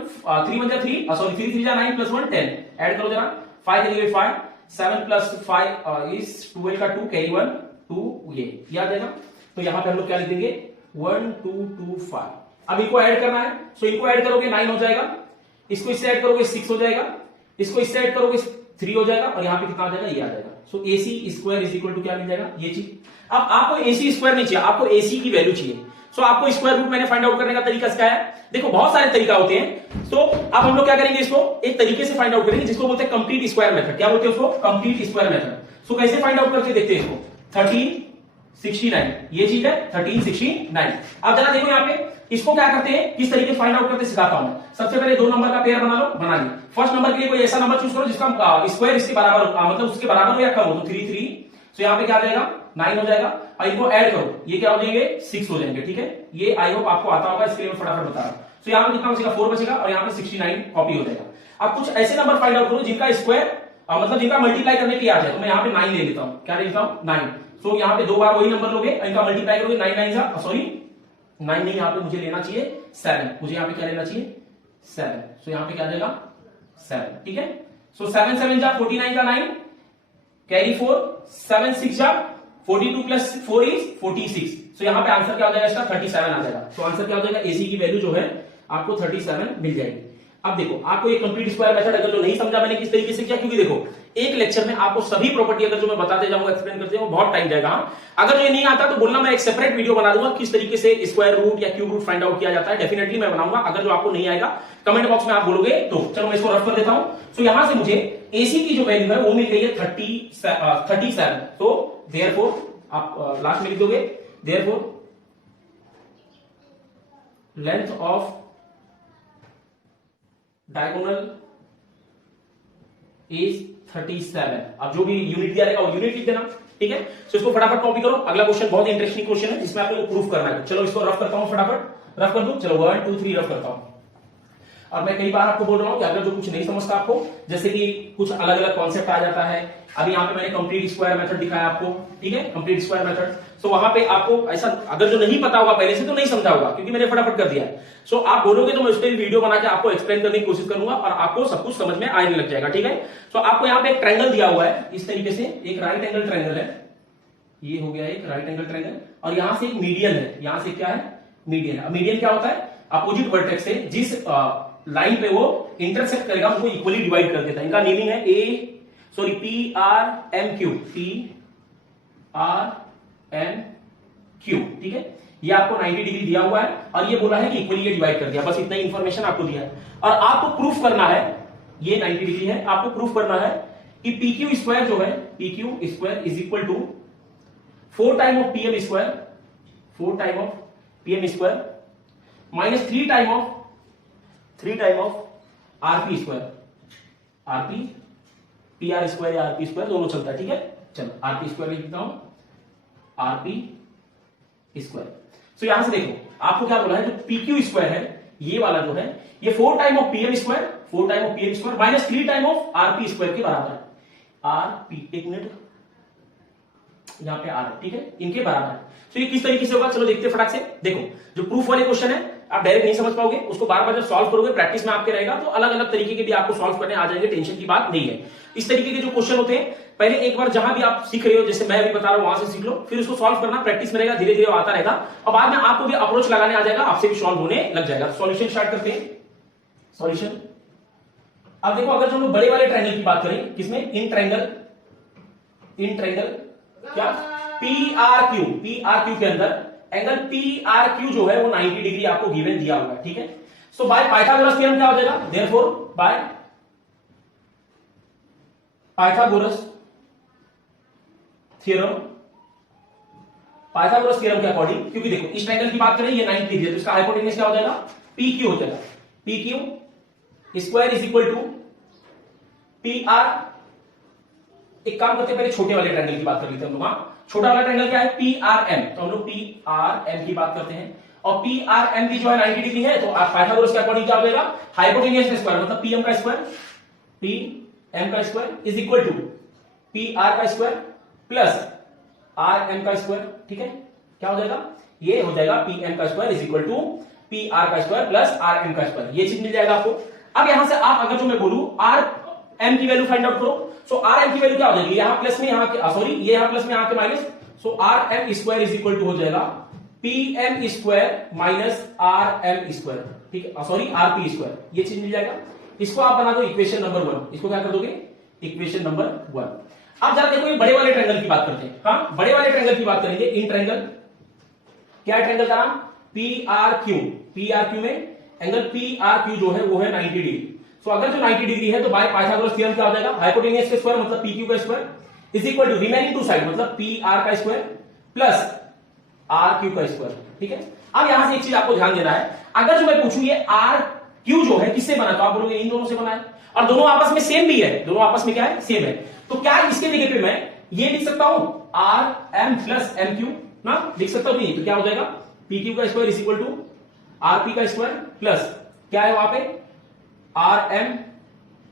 3 1 3 सॉरी 3 3 9 प्लस 1 10, ऐड करो जरा, 5 के जगह 5, 7 प्लस 5 इज 12 का 2 कैरी 1 2, ये याद आएगा। तो यहां पे हम लोग क्या लिख देंगे 1 2 2 5। अब इनको ऐड करना है, सो इनको ऐड करोगे 9 हो जाएगा, इसको इससे ऐड करोगे 6 हो जाएगा, इसको इससे ऐड करोगे 3 हो जाएगा, और यहां पे कितना आ जाएगा, ये आ जाएगा। So AC square is equal to क्या मिल जाएगा, ये चीज। अब आपको AC स्क्वायर नहीं चाहिए, आपको AC की वैल्यू चाहिए। सो आपको स्क्वायर रूट मैंने फाइंड आउट करने का तरीका क्या है, देखो बहुत सारे तरीका होते हैं। सो अब हम लोग क्या करेंगे, इसको एक तरीके से फाइंड आउट करेंगे जिसको बोलते हैं कंप्लीट स्क्वायर मेथड। क्या बोलते हैं उसको, कंप्लीट स्क्वायर मेथड। सो कैसे फाइंड आउट करके देखते हैं इसको, 1369 ये चीज है 1369। अब जरा देखो यहाँ पे इसको क्या करते हैं, किस तरीके फाइंड आउट करते सिखाता हूं मैं। सबसे पहले दो नंबर का पेयर बना लो, बना लिया। फर्स्ट नंबर के लिए कोई ऐसा नंबर चूज करो जिसका स्क्वायर इसके बराबर मतलब उसके बराबर हो या कम हो, तो 3 3। सो यहाँ पे क्या आ जाएगा 9 हो जाएगा, और इनको ऐड करो, ये क्या हो जाएंगे 6 हो जाएंगे, ठीक है। ये आई होप आपको आता होगा, इसके लिए मैं फटाफट बता रहा हूं। सो यहाँ पे कितना बचेगा 4 बचेगा, और यहाँ पे 69 कॉपी हो जाएगा। अब कुछ ऐसे नंबर फाइंड आउट करो जिनका स्क्वायर मतलब जिनका मल्टीप्लाई करने के लिए आ जाए, तो मैं यहाँ पे 9 ले लेता हूँ। क्या ले लेता हूँ 9। सो यहाँ पे दो बार वही नंबर लोगे, इनका मल्टीप्लाई करोगे, 9 9 सॉरी 9 नहीं, यहाँ पे मुझे लेना चाहिए 7, मुझे यहाँ पे क्या लेना चाहिए 7। सो यहाँ पे क्या आ जाएगा 7, ठीक है। सो 7 7 जा 49 का 9 कैरी 4, 7 6 जा 42 प्लस 4 इज 46। सो यहाँ पे आंसर क्या हो जाएगा इसका 37 आ जाएगा। तो आंसर क्या हो जाएगा, AC की वैल्यू जो है आपको 37 मिल जाएगी। अब देखो आपको ये कंप्लीट स्क्वायर मेथड अगर जो नहीं समझा मैंने किस तरीके से किया, क्योंकि देखो एक लेक्चर में आपको सभी प्रॉपर्टी अगर जो मैं बताते जाऊंगा एक्सप्लेन करते जाऊंगा बहुत टाइम जाएगा। अगर ये नहीं आता तो बोलना, मैं एक सेपरेट वीडियो बना दूंगा किस तरीके से स्क्वायर रूट या क्यूब रूट फाइंड आउट किया जाता है। डेफिनेटली मैं बनाऊंगा। अगर जो आपको नहीं आएगा कमेंट बॉक्स में आप बोलोगे तो चलो मैं इसको रफ कर देता हूं। तो यहां से मुझे एसी की जो वैल्यू है वो मिल गई है 37। तो देयरफॉर आप लास्ट में लिख दोगे therefore length of diagonal is 37। अब जो भी यूनिट दिया रहेगा वो यूनिट लिख देना, ठीक है। तो इसको फटाफट कॉपी करो। अगला क्वेश्चन बहुत इंटरेस्टिंग क्वेश्चन है जिसमें आपको प्रूफ करना है। चलो इसको रफ करता हूं, फटाफट रफ कर दूं। चलो 1 2 3 रफ करता हूं। और मैं कई बार आपको बोल रहा हूं कि अगर जो कुछ नहीं समझता आपको, जैसे कि कुछ अलग अलग कॉन्सेप्ट आ जाता है। अभी यहां पे मैंने कंप्लीट स्क्वायर मेथड दिखाया आपको, ठीक है, कंप्लीट स्क्वायर मेथड। सो वहां पे आपको ऐसा अगर जो नहीं पता होगा पहले से तो नहीं समझा होगा, क्योंकि मैंने फटाफट कर दिया है। सो आप बोलोगे तो मैं उस पर वीडियो बना के आपको एक्सप्लेन करने की कोशिश करूंगा और आपको सब कुछ समझ में आने लग जाएगा, ठीक है। सो आपको यहाँ पे एक ट्रायंगल दिया हुआ है इस तरीके से, एक राइट एंगल ट्रायंगल है, ये हो गया एक राइट एंगल ट्रायंगल, और यहां से एक मीडियन है, यहां से क्या है मीडियन। अब मीडियन क्या होता है, अपोजिट वर्टेक्स से जिस लाइन पे वो इंटरसेक्ट करेगा उनको इक्वली डिवाइड कर देता है। इनका नेमिंग है पी आर एम क्यू, ठीक है। ये आपको 90 डिग्री दिया हुआ है और ये बोला है कि इक्वली ये डिवाइड कर दिया, बस इतना इंफॉर्मेशन आपको दिया है। और आपको प्रूफ करना है, ये 90 डिग्री है, आपको प्रूफ करना है कि पी क्यू स्क्वायर जो है, P Q square is equal to 4 time of PM square, 4 time of PM square minus 3 time of RP square, RP P R square या आरपी स्क्वायर दोनों चलता है, ठीक है। चलो आरपी स्क्वायर लिख देता हूं, आरपी स्क्वायर। सो यहां से देखो आपको क्या बोला है, जो पी क्यू स्क्वायर है ये वाला जो है, ये 4 time of PM square, 4 time of PM square minus 3 time of RP square के बराबर है। आरपी, एक मिनट, यहां पे आर, ठीक है, इनके बराबर है। तो ये किस तरीके से होगा, चलो देखते फटाक से। देखो जो प्रूफ वाले क्वेश्चन है आप डायरेक्ट नहीं समझ पाओगे, उसको बार बार जब सॉल्व करोगे प्रैक्टिस में आपके रहेगा तो अलग अलग तरीके के भी आपको सॉल्व करने आ जाएंगे, टेंशन की बात नहीं है। इस तरीके के जो क्वेश्चन होते हैं पहले एक बार जहां भी आप सीख रहे हो, जैसे मैं भी बता रहा हूं वहां से सीख लो, फिर उसको सॉल्व करना प्रैक्टिस में रहेगा, धीरे धीरे आता रहेगा और बाद में आपको भी अप्रोच लगाने आ जाएगा, आपसे भी सॉल्व होने लग जाएगा। सॉल्यूशन स्टार्ट करते हैं, सॉल्यूशन। अब देखो अगर जो हम बड़े वाले ट्रायंगल की बात करें, किसमें, इन ट्रायंगल क्या पी आर क्यू के अंदर एंगल पी आर क्यू जो है वो 90 डिग्री आपको गिवन दिया हुआ है, ठीक है। सो बाय पाइथागोरस थ्योरम क्या हो जाएगा, देयरफॉर बाय पाइथागोरस थ्योरम के अकॉर्डिंग, क्योंकि देखो इस ट्रायंगल की बात करें ये 90 डिग्री है, तो इसका हाइपोटेन्यूज क्या हो जाएगा, पी क्यू हो जाएगा, P Q square is equal to P R. एक काम करते हैं पहले छोटे वाले ट्रायंगल की बात कर लेते हैं हम लोग। छोटा वाला ट्रायंगल क्या है, पी आर एम, तो हम लोग पी आर एम की बात करते हैं। और पी आर एम की जो है 90 डिग्री है, तो आप पाइथागोरस के अकॉर्डिंग क्या हो जाएगा, हाइपोटेन्यूज का स्क्वायर मतलब पी एम का स्क्वायर, पी एम का square is equal to P R का स्क्वायर प्लस आर एम का स्क्वायर, ठीक है। क्या हो जाएगा, ये हो जाएगा पी एम का square is equal to P R का स्क्वायर प्लस आर एम का स्क्वायर, ये चीज मिल जाएगा आपको। अब यहां से आप अगर जो मैं बोलूं आर एम की वैल्यू फाइंड आउट करो, सो आर एम की वैल्यू क्या हो जाएगी, यहां प्लस में यहां के सॉरी ये यहां प्लस में यहां के minus, so R M square is equal to हो जाएगा P M square minus R M square, ठीक है, सॉरी आर पी स्क्वायर, ये चीज मिल जाएगा। इसको आप बना दो इक्वेशन नंबर 1, इसको क्या कर दोगे, इक्वेशन नंबर 1। अब जरा देखो ये बड़े वाले ट्रायंगल की बात करते हैं। हाँ बड़े वाले ट्रायंगल की बात करेंगे, इन ट्रायंगल, क्या ट्रायंगल का नाम, पी आर क्यू में एंगल पी आर क्यू जो है वो है 90 डिग्री। तो अगर जो 90 डिग्री है तो बाय पाइथागोरस थ्योरम क्या हो जाएगा, हाइपोटेन्यूज का स्क्वायर मतलब पी क्यू का square is equal to remaining two side मतलब पी आर का स्क्वायर प्लस आर क्यू का स्क्वायर, ठीक है। अब यहां से एक चीज आपको ध्यान देना है, अगर जो मैं पूछूं ये आर क्यू जो है किससे बना, तो आप बोलोगे इन दोनों से बना है, और दोनों आपस में सेम भी है, दोनों आपस में क्या है, सेम है। तो क्या इसके जगह पे मैं ये लिख सकता हूं R M plus M Q ना, लिख सकता हूं नहीं, तो क्या हो जाएगा पी क्यू का square is equal to R P का स्क्वायर प्लस क्या है वहां पे R M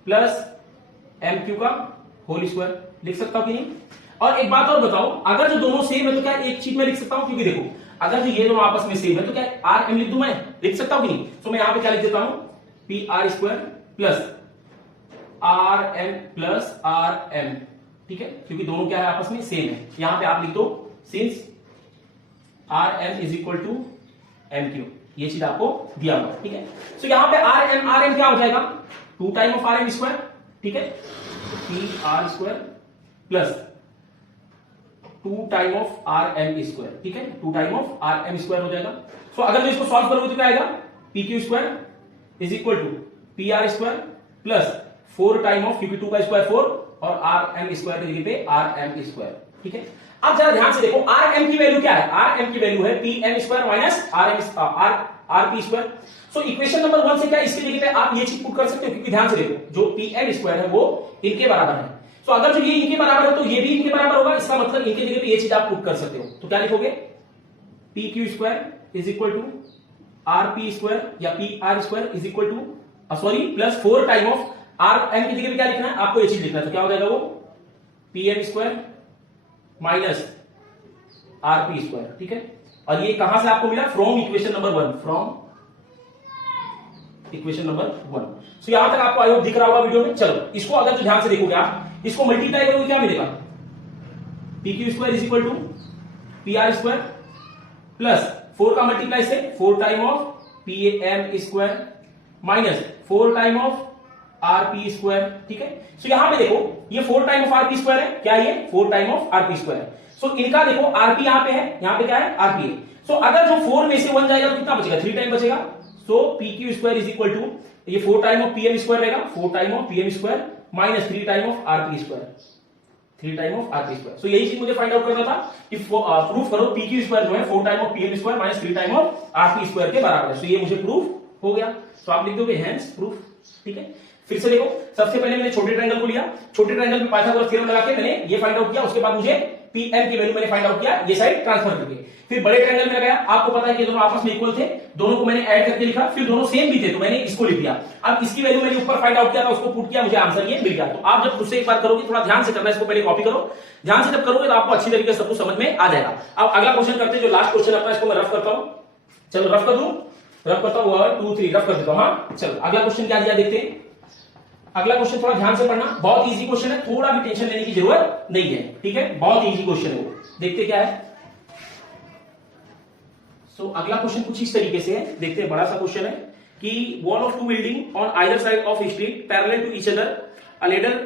plus M Q का होल स्क्वायर, लिख सकता हूं कि नहीं। और एक बात और बताओ, अगर जो दोनों सेम है तो क्या एक चीज में लिख सकता हूं, क्योंकि देखो अगर जो ये दोनों आपस में सेम है तो क्या आर एम लिख दूं, मैं लिख सकता हूं कि नहीं। तो मैं यहां पे क्या लिख देता हूं, P R square plus R M, ठीक है, क्योंकि दोनों क्या है आपस में सेम है। यहां पे आप लिख दो since R M is equal to M Q, ये चीज आपको दिया हुआ है, ठीक है। सो यहां पे आर एम क्या हो जाएगा, 2 time of R M square, ठीक है, P R square plus 2 time of R M square, ठीक है, 2 time of R M square हो जाएगा। सो अगर मैं इसको सॉल्व करोगे तो क्या आएगा, P Q square is equal to P R square plus 4 time of, क्योंकि 2 का स्क्वायर 4 और आर एम स्क्वायर की जगह पे आर एम स्क्वायर, ठीक है। अब जरा ध्यान से देखो आर एम की वैल्यू क्या है, आर एम की वैल्यू है P M square minus R P square. So equation number 1 से क्या इसके जगह पे आप ये चीज पुट कर सकते हो, क्योंकि ध्यान से देखो जो पी एम स्क्वायर है वो इनके बराबर है। सो अगर जो ये इनके बराबर है तो ये भी इनके बराबर होगा, इसका मतलब इनके जगह पे ये चीज आप पुट कर सकते हो। तो क्या लिखोगे, P Q square is equal to R P square या P R square is equal to sorry plus 4 time of R M की जगह पे क्या लिखना है आपको, ये चीज लिखना है। तो क्या हो जाएगा वो P M square minus R P square, ठीक है। और ये कहां से आपको मिला, from equation number 1, from equation number 1। So यहां तक आपको आई होप दिख रहा होगा वीडियो में। चलो इसको अगर तो ध्यान से देखोगे आप, इसको मल्टीप्लाई करोगे क्या मिलेगा, P Q square is equal to P R square plus 4 का मल्टीप्लाई से 4 time of P M square minus 4 time of R P square, ठीक है। सो यहां पे देखो ये 4 time of R P square है, क्या ये 4 time of R P square है। सो इनका देखो आरपी यहां पे है, यहां पे क्या है आरपी है। सो अगर जो 4 में से 1 जाएगा तो कितना बचेगा, 3 टाइम बचेगा। So P Q square is equal to ये 4 टाइम ऑफ पीएम स्क्वायर रहेगा, 4 time of PM square minus 3 time of RP square, 3 time of RP square. So यही चीज मुझे फाइंड आउट करना था कि प्रूफ करो पी क्यू स्क्वायर जो है 4 time of PM square minus 3 time of RP square के बराबर है। सो ये मुझे प्रूफ हो गया। सो आप लिख दोगे हेंस प्रूफ, ठीक है। फिर से देखो, सबसे पहले मैंने छोटे ट्रायंगल को लिया, छोटे ट्रायंगल में पाइथागोरस थ्योरम लगा के मैंने ये फाइंड आउट किया, उसके बाद मुझे पीएम की वैल्यू मैंने फाइंड आउट किया ये साइड ट्रांसफर करके। फिर बड़े ट्रायंगल में गया, आपको पता है कि दोनों आपस में इक्वल थे, दोनों को मैंने ऐड करके लिखा, फिर दोनों सेम भी थे तो मैंने इसको लिख दिया। अब इसकी वैल्यू मैंने ऊपर फाइंड आउट किया था, उसको पुट किया, मुझे आंसर ये मिल गया। तो आप जब खुद से एक बार करोगे, थोड़ा ध्यान से करना, इसको पहले कॉपी करो, ध्यान से जब करोगे तो आपको अच्छी तरीके से सब कुछ समझ में आ जाएगा। अब अगला क्वेश्चन करते हैं, जो लास्ट क्वेश्चन अपना, इसको मैं रफ करता हूं। चलो रफ कर दूं, रफ करता हूं, 1 2 3 रफ कर देता हूं। हाँ चलो अगला क्वेश्चन क्या दिया देखते हैं। अगला क्वेश्चन थोड़ा ध्यान से पढ़ना, बहुत इजी क्वेश्चन है, थोड़ा भी टेंशन लेने की जरूरत नहीं है, ठीक है, बहुत इजी क्वेश्चन है वो। देखते क्या है। सो अगला क्वेश्चन कुछ इस तरीके से है, देखते हैं। बड़ा सा क्वेश्चन है कि wall of 2 building on either side of street parallel to each other, a ladder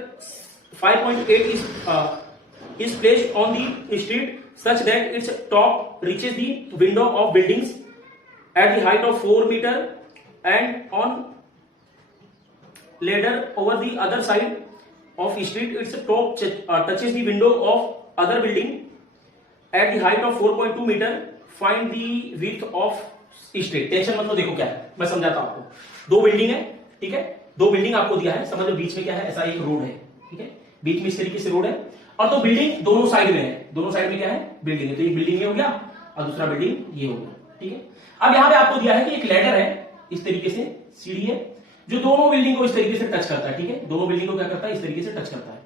5.8 is placed on the street such that its top reaches the window of buildings at the height of 4 meter and on ladder over the other side of street its top touches the window of other building at the height of 4.2 meter. Find the width of street. Tension मतलब देखो क्या है, मैं समझाता हूं आपको। 2 building है, ठीक है, 2 बिल्डिंग आपको दिया है, समझ लो बीच में क्या है, ऐसा एक रोड है, ठीक है, बीच में इस तरीके से रोड है और 2 बिल्डिंग दोनों साइड में है, दोनों साइड में क्या है बिल्डिंग है। तो एक बिल्डिंग ये हो गया और दूसरा बिल्डिंग ये हो गया, ठीक है। अब यहां पे आपको दिया है कि एक लैडर है, इस तरीके से सीढ़ी है जो दोनों बिल्डिंग को इस तरीके से टच करता है, ठीक है, दोनों बिल्डिंग को क्या करता है इस तरीके से टच करता है।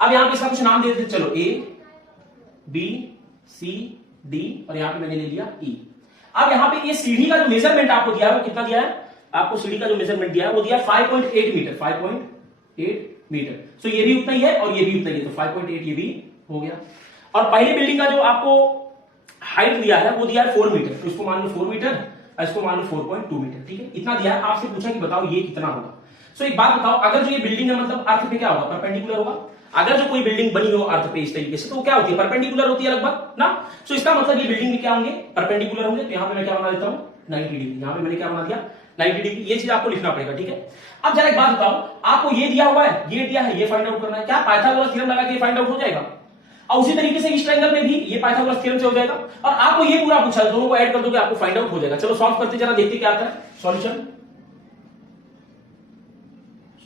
अब यहां पे इसका कुछ नाम दे देते, चलो ए बी सी डी और यहां पे मैंने ले लिया ई। अब यहां पे ये सीढ़ी का जो मेजरमेंट आपको दिया है वो कितना दिया है, आपको सीढ़ी का जो मेजरमेंट दिया है वो दिया 5.8 मीटर, 5.8 मीटर। सो ये भी उतना ही है और ये भी उतना ही है, तो 5.8 ये भी हो गया। और पहले बिल्डिंग का जो आपको हाइट दिया है वो दिया है 4 मीटर, तो इसको मान लो 4 मीटर और इसको मान लो 4.2 मीटर, ठीक है, इतना दिया है। आपसे पूछा कि बताओ ये कितना होगा। सो एक बात बताओ, अगर जो ये बिल्डिंग है मतलब अर्थ पे क्या होगा, परपेंडिकुलर होगा। अगर जो कोई बिल्डिंग बनी हो अर्थ पे इस तरीके से तो क्या होती है, परपेंडिकुलर होती है लगभग ना। सो इसका मतलब ये बिल्डिंग में क्या होंगे, परपेंडिकुलर होंगे। तो यहां पे मैं क्या बना देता हूं 90 डिग्री, यहां पे मैंने क्या बना दिया 90 डिग्री। ये चीज आपको लिखना पड़ेगा, ठीक है। अब जरा एक बात बताओ, आपको ये दिया हुआ है, ये दिया है, ये फाइंड आउट करना है, क्या पाइथागोरस थ्योरम लगा के फाइंड आउट हो जाएगा। और उसी तरीके से इस ट्रायंगल में भी ये पाइथागोरस थ्योरम से हो जाएगा और आपको ये पूरा पूछा है, दोनों को ऐड कर दोगे आपको फाइंड आउट हो जाएगा। चलो सॉल्व करते जरा, देखते क्या आता है सॉल्यूशन।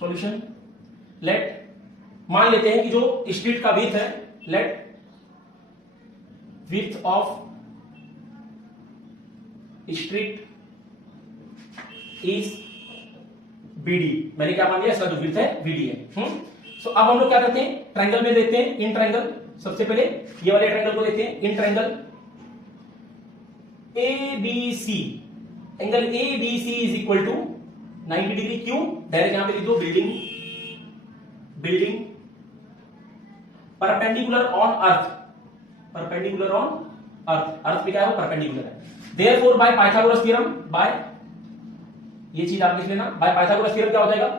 सॉल्यूशन लेट, मान लेते हैं कि जो स्ट्रीट का विड्थ है, let width of street is BD. मैंने क्या मान लिया, इसका जो विड्थ है बीडी है। सो अब हम लोग क्या करते हैं, ट्रायंगल में देखते हैं, इन ट्रायंगल। सबसे पहले ये वाले ट्रायंगल को देखते हैं, in triangle A B C, angle A B C is equal to 90 degree. क्यों, डायरेक्ट यहां पे लिख दो, building building perpendicular on earth, perpendicular on earth, earth पे क्या है परपेंडिकुलर है। Therefore by Pythagoras theorem, by ये चीज आप लिख लेना, बाय पाइथागोरस थ्योरम क्या हो जाएगा,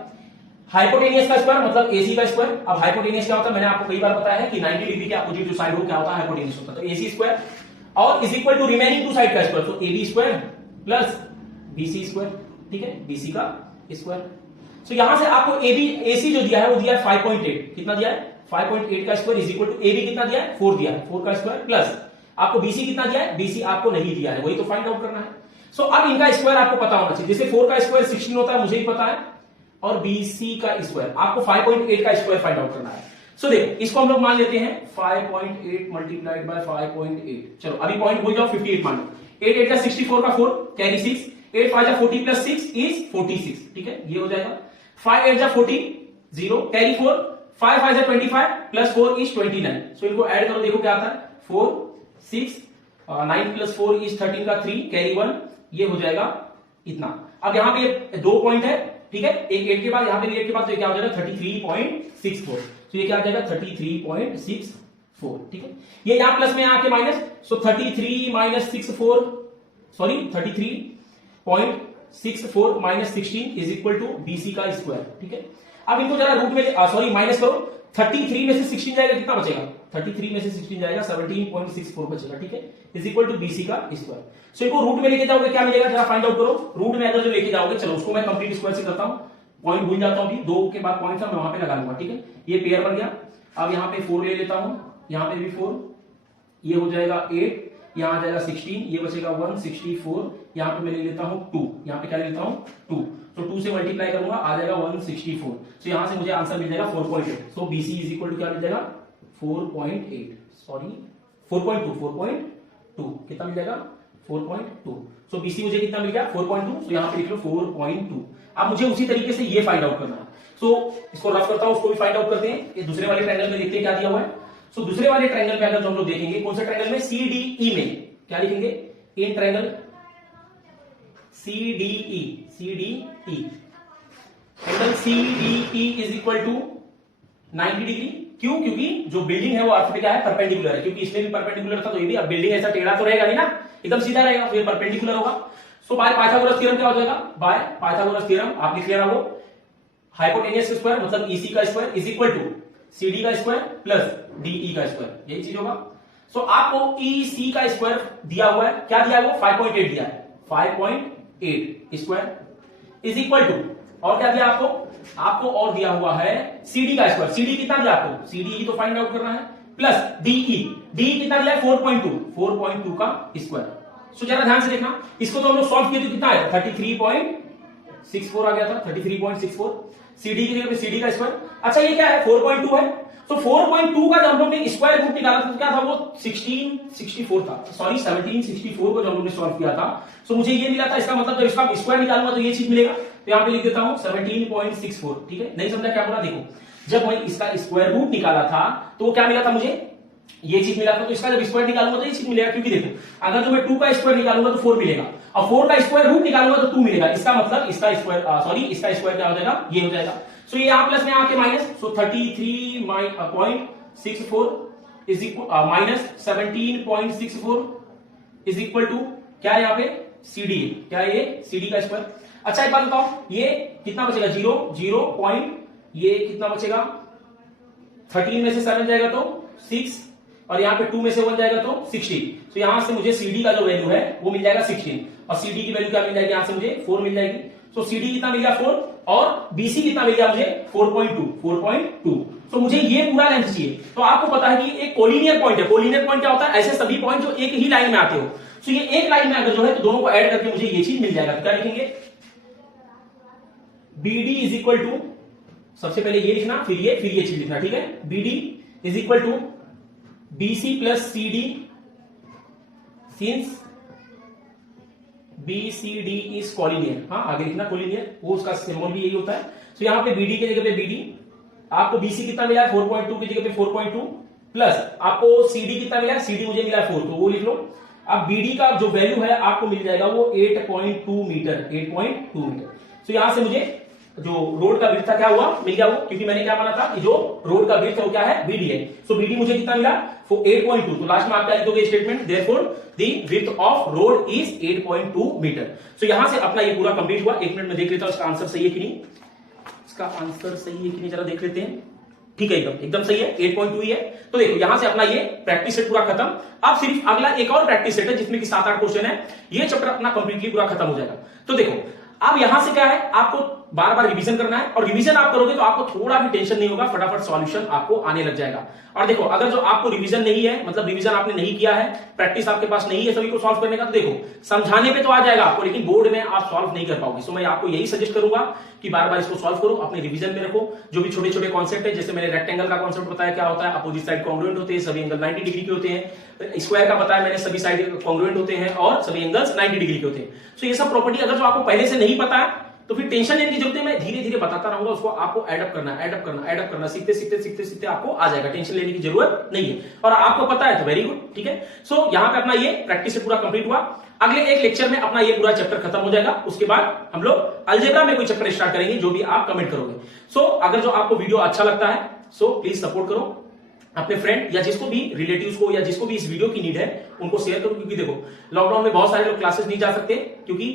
हाइपोटेनियस का स्क्वायर मतलब एसी का स्क्वायर। अब हाइपोटेनियस क्या होता है, मैंने आपको कई बार बताया है कि 90 डिग्री के अपोजिट जो साइड हो क्या होता है, हाइपोटेनियस होता है। तो एसी स्क्वायर और is equal to remaining two side का स्क्वायर, तो AB square plus BC square, ठीक है, बीसी का स्क्वायर। तो यहां से आपको एबी एसी जो दिया है वो दिया है 5.8, कितना दिया है 5.8 का square is equal to AB कितना दिया है 4 दिया है, 4 का स्क्वायर प्लस आपको बीसी कितना दिया है, बीसी आपको नहीं दिया है, वही तो फाइंड आउट करना है। सो अब इनका स्क्वायर आपको पता होना चाहिए, जैसे 4 का स्क्वायर 16 होता है मुझे ही पता है, और बीसी का स्क्वायर आपको 5.8 का स्क्वायर फाइंड आउट करना है। सो देखो इसको हम लोग मान लेते हैं 5.8 मल्टीप्लाइड बाय 5.8, चलो अभी पॉइंट भूल जाओ, 58 मान लो, 8 8 का 64 का 4 कैरी 6, 8 5 जा 40 प्लस 6 इज 46, ठीक है, ये हो जाएगा। 5 8 जा 40 0 कैरी 4, 5 5 जा 25 प्लस 4 इज 29। सो इनको ऐड करो, देखो क्या आता है 4 6 9 प्लस 4 इज 13 का 3 कैरी 1, ये हो जाएगा इतना। अब यहां पे 2 पॉइंट है, ठीक है, एक 8 के बाद यहां पे 8 के बाद तो क्या हो जाएगा 33.64, तो ये क्या आ जाएगा 33.64, ठीक है। ये यहां प्लस में आके minus, so 33 minus 64 sorry 33.64 minus 16 is equal to BC का स्क्वायर, ठीक है। अब इनको जरा रूट में सॉरी माइनस करो, 33 में से 16 जाएगा कितना बचेगा, 33 में से 16 जाएगा 17.64 बचेगा, ठीक है, इज इक्वल टू बीसी का स्क्वायर। सो इनको रूट में लेके जाओगे क्या मिलेगा, जरा फाइंड आउट करो। रूट में अगर जो लेके जाओगे, चलो उसको मैं कंप्लीट स्क्वायर से करता हूं, पॉइंट भूल जाता हूं, अभी 2 के बाद पॉइंट था मैं वहां पे लगा लूंगा, ठीक है। ये पेयर बन गया। अब यहाँ पे 4 ले लेता हूं, यहाँ पे भी 4, ये हो जाएगा 8, यहाँ आ जाएगा 16, ये बचेगा 164, यहाँ पे मैं ले लेता हूं 2, यहाँ पे क्या ले लेता हूं 2, तो 2 से मल्टीप्लाई करूंगा आ जाएगा 164, तो यहां से मुझे आंसर मिल जाएगा 4.8। सो बीसी इज इक्वल टू क्या मिल जाएगा 4.8 सॉरी 4.2 कितना मिल जाएगा 4.2। सो बीसी मुझे कितना मिल गया 4.2, सो यहां पे लिख लो 4.2। अब मुझे उसी तरीके से ये फाइंड आउट करना है, सो इसको रफ करता हूं, उसको भी फाइंड आउट करते हैं। ये दूसरे वाले ट्रायंगल में देखते हैं क्या दिया हुआ है। सो दूसरे वाले ट्रायंगल में अगर जो हम लोग देखेंगे, कौन सा ट्रायंगल में, सीडीई में क्या लिखेंगे, in triangle CDE angle CDE is equal to 90 degree. क्यों, क्योंकि जो बिल्डिंग है वो अर्थ पे क्या है परपेंडिकुलर है, क्योंकि इसमें भी परपेंडिकुलर था तो ये भी, अब बिल्डिंग ऐसा टेढ़ा तो रहेगा नहीं ना, एकदम सीधा रहेगा, तो ये परपेंडिकुलर होगा। सो बाय पाइथागोरस थ्योरम क्या हो जाएगा, बाय पाइथागोरस थ्योरम आप लिख लेना, वो हाइपोटेनियस स्क्वायर मतलब ईसी का square is equal to CD का स्क्वायर प्लस डीई का स्क्वायर, यही चीज होगा। सो आपको ईसी का स्क्वायर दिया हुआ है, क्या दिया है वो 5.8 दिया है, 5.8 स्क्वायर इज इक्वल टू, और क्या दिया आपको और दिया हुआ है सीडी का स्क्वायर। सीडी कितना दिया आपको, सीडी ही तो फाइंड आउट करना है, प्लस डीई, डीई कितना दिया है 4.2 का स्क्वायर। सो जरा ध्यान से देखना, इसको तो हम लोग सॉल्व किए तो कितना है 33.64 आ गया था, 33.64 सीडी की जगह पे सीडी का स्क्वायर। अच्छा ये क्या है 4.2 है, तो 4.2 का जब हम लोग ने स्क्वायर रूट निकाला था तो क्या था वो 1664 था, सॉरी 1764 को जब हम लोग ने सॉल्व किया था। सो मुझे ये मिला था, इसका मतलब जब इसका स्क्वायर निकालूंगा तो ये चीज मिलेगा, तो यहां पे लिख देता हूं 17.64, ठीक है। नहीं समझा क्या बोला, देखो जब मैं इसका स्क्वायर रूट निकाला था तो वो क्या मिला था मुझे, ये चीज मिला था, तो इसका जब स्क्वायर निकालूंगा तो ये चीज मिलेगा, क्योंकि देखो अगर जो मैं 2 का स्क्वायर निकालूंगा तो 4 मिलेगा, और 4 का स्क्वायर रूट निकालूंगा तो 2 मिलेगा, इसका मतलब इसका स्क्वायर सॉरी इसका स्क्वायर क्या हो जाएगा, ये हो जाएगा। सो ये यहां प्लस में आके minus, so 33.64 is equal minus 17.64 is equal to क्या है यहाँ पे सीडी, क्या है ये सीडी का स्क्वायर। अच्छा एक बात बताओ, ये कितना बचेगा 0 पॉइंट, ये कितना बचेगा 13 में से 7 जाएगा तो 6, और यहाँ पे 2 में से 1 जाएगा तो 16, तो यहां से मुझे सीडी का जो वैल्यू है वो मिल जाएगा 16, और सीडी की वैल्यू क्या मिल जाएगी, यहां से मुझे 4 मिल जाएगी। तो सीडी कितना मिल गया 4, और बीसी कितना मिल गया मुझे 4.2। तो मुझे ये पूरा लेंथ चाहिए, तो आपको पता है कि एक कोलिनियर पॉइंट है, कोलिनियर पॉइंट क्या होता है, ऐसे सभी पॉइंट जो एक ही लाइन में आते हो। तो ये एक लाइन में अगर जो है तो दोनों को ऐड करके मुझे ये चीज मिल जाएगा, तो क्या लिखेंगे बीडी इज इक्वल टू, सबसे पहले ये लिखना फिर ये चीज लिखना, ठीक है। BD is equal to BC plus CD since BCD is collinear, हाँ आगे लिखना कोलिनियर, वो उसका सिंबल भी यही होता है। तो यहां पे BD की जगह पे BD, आपको BC कितना मिला है 4.2 की जगह पे 4.2, प्लस आपको CD कितना मिला है, CD मुझे मिला है 4, तो वो लिख लो। अब BD का जो वैल्यू है आपको मिल जाएगा वो 8.2 मीटर, 8.2 मीटर। तो यहां से मुझे जो रोड का विड्थ था क्या हुआ, मिल गया वो, क्योंकि मैंने क्या माना था कि जो रोड का विड्थ है वो क्या है, बीडी है। सो बीडी मुझे कितना मिला, 8.2। तो लास्ट में आप क्या लिखोगे statement, therefore the width of road is 8.2 metre. So यहां से अपना ये पूरा कंप्लीट हुआ। 1 मिनट में देख लेता हूं इसका आंसर सही है कि नहीं, इसका आंसर सही है कि नहीं जरा देख लेते हैं। ठीक है, एकदम सही है, 8.2 ही है। तो देखो यहां से अपना ये प्रैक्टिस सेट पूरा खत्म। अब सिर्फ अगला एक और प्रैक्टिस सेट है जिसमें कि 7-8 क्वेश्चन है, ये चैप्टर अपना कंप्लीटली पूरा खत्म हो जाएगा। तो देखो अब यहां से क्या है, आपको बार बार रिवीजन करना है, और रिवीजन आप करोगे तो आपको थोड़ा भी टेंशन नहीं होगा, फटाफट सॉल्यूशन आपको आने लग जाएगा। और देखो अगर जो आपको रिवीजन नहीं है, मतलब रिवीजन आपने नहीं किया है, प्रैक्टिस आपके पास नहीं है सभी को सॉल्व करने का, तो देखो समझाने पे तो आ जाएगा आपको, लेकिन बोर्ड में आप सॉल्व नहीं कर पाओगे। सो मैं आपको यही सजेस्ट करूंगा कि बार बार इसको सॉल्व करो, अपने रिवीजन में रखो। जो भी छोटे छोटे कॉन्सेप्ट है, जैसे मैंने रेक्टेंगल का कॉन्सेप्ट बताया क्या होता है, अपोजिट साइड कॉन्ग्रुएंट होते हैं, सभी एंगल 90 डिग्री के होते हैं। स्क्वायर का बताया मैंने, सभी साइड कॉन्ग्रुएंट होते हैं और सभी एंगल्स 90 डिग्री के होते हैं। सो ये सब प्रॉपर्टी अगर जो आपको पहले से नहीं पता है तो फिर टेंशन लेने की जरूरत है, मैं धीरे धीरे बताता रहूंगा, उसको आपको एडअप करना, सीखते सीखते आपको आ जाएगा, टेंशन लेने की जरूरत नहीं है। और आपको पता है तो वेरी गुड, ठीक है। सो यहां पे अपना ये प्रैक्टिस से पूरा कंप्लीट हुआ। अगले एक लेक्चर में अपना ये पूरा चैप्टर खत्म हो जाएगा। उसके बाद हम लोग अलजेब्रा में कोई चैप्टर स्टार्ट करेंगे, जो भी आप कमेंट करोगे। सो अगर जो आपको वीडियो अच्छा लगता है सो प्लीज सपोर्ट करो, अपने फ्रेंड या जिसको भी रिलेटिव्स को या जिसको भी इस वीडियो की नीड है उनको शेयर करो। क्योंकि देखो लॉकडाउन में बहुत सारे लोग क्लासेस नहीं जा सकते क्योंकि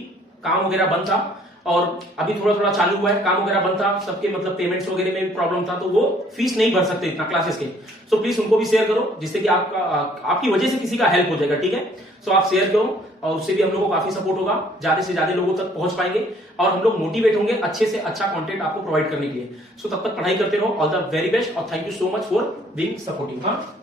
काम वगैरह बंद था, और अभी थोड़ा थोड़ा चालू हुआ है, काम वगैरह बंद था, सबके मतलब पेमेंट्स वगैरह में भी प्रॉब्लम था, तो वो फीस नहीं भर सकते इतना क्लासेस के। सो प्लीज उनको भी शेयर करो, जिससे कि आपकी वजह से किसी का हेल्प हो जाएगा, ठीक है। सो आप शेयर करो और उससे भी हम लोगों को काफी सपोर्ट होगा, ज्यादा से ज्यादा लोगों तक पहुंच पाएंगे और हम लोग मोटिवेट होंगे अच्छे से अच्छा कंटेंट आपको प्रोवाइड करने के लिए। सो तब तक पढ़ाई करते रहो। ऑल द वेरी बेस्ट और thank you so much for being supporting. हाँ।